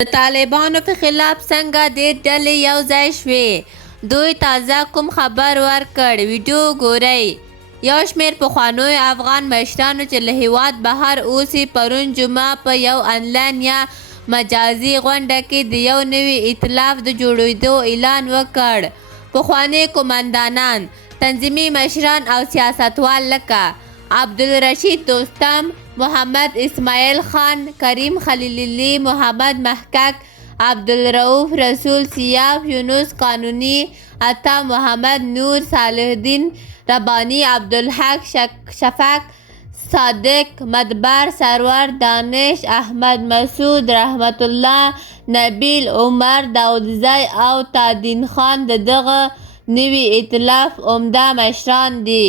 د طالبانو په خلاف څنګه ډېر ډلې یو ځای شوې؟ دوی تازه کوم خبر ورکړ؟ ویډیو ګورئ. یو شمېر پخوانیو افغان مشرانو چې له هېواد بهر اوسي پرون جمعه په یو انلاین یا مجازي غونډه کې د یو نوي ائتلاف د جوړېدو اعلان وکړ. پخواني قومندانان، تنظیمي مشران او سیاستوال لکه عبدالرشید دوستم، محمد اسماعیل خان، کریم خلیلي، محمد محقق، عبدالرؤف رسول سیاف، یونس قانونی، عطا محمد نور، صالح الدین ربانی، عبدالحق شفق، صادق مدبر، سرور دانش، احمد مسعود، رحمت الله، نبیل عمر، داودزی او تادین خان د دغه نوي ائتلاف عمده مشران دي.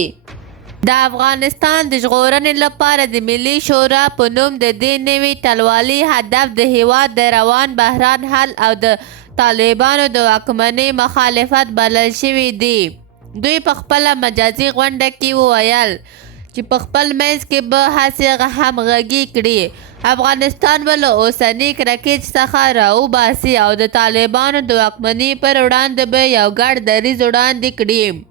د افغانستان د ژغورنې لپاره د ملي شورا په نوم د دې نوي ټلوالي هدف د هېواد د روان بحران حل او د طالبانو د واکمنۍ مخالفت بلل شوی دی. دوی په خپله مجازي غونډه کې وویل چې په خپل منځ کې به هسې همغږي کړي، افغانستان به له اوسني کړکېچ څخه راوباسي او د طالبانو د واکمنۍ پر وړاندې به یو ګډ دریځ وړاندې کړي.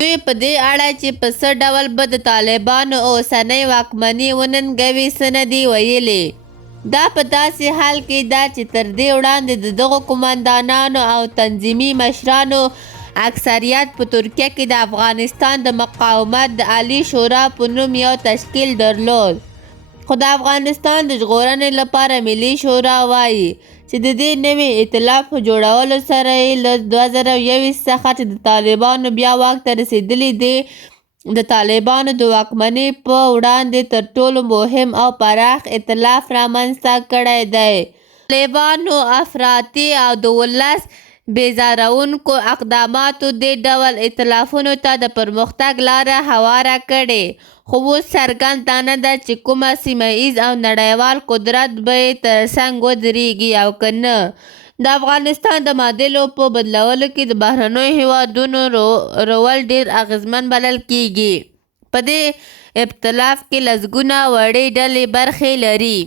دوی په دې اړه چې په څه ډول به د طالبانو اوسنۍ واکمني وننګوي څه نه دي ویلي. دا په داسې حال کې ده چې تر دې وړاندې د دغو قومندانانو او تنظیمي مشرانو اکثریت په ترکیه کې د افغانستان د مقاومت د عالي شورا په نوم یو تشکیل درلود. خو د افغانستان د ژغورنې لپاره ملي شورا وایي چې د دې نوي ائتلاف په جوړولو سره یې له 2021 څخه چې د طالبانو بیا واک ته رسېدلي دي د طالبانو د واکمنۍ په وړاندې تر ټولو مهم او پراخ ائتلاف رامنځته کړی دی. طالبانو افراطي او د ولس بیزارونکو اقداماتو دې ډول ائتلافونو ته د پرمختګ لاره هواره کړې، خو اوس څرګنده نه ده چې کومه سیمه ایز او نړیوال قدرت به یې تر څنګ ودرېږي او که نه. د افغانستان د معادلو په بدلولو کې د بهرنیو هېوادونو رول ډېر اغېزمن بلل کېږي. په دې ائتلاف کې لسګونه وړې ډلې برخې لري.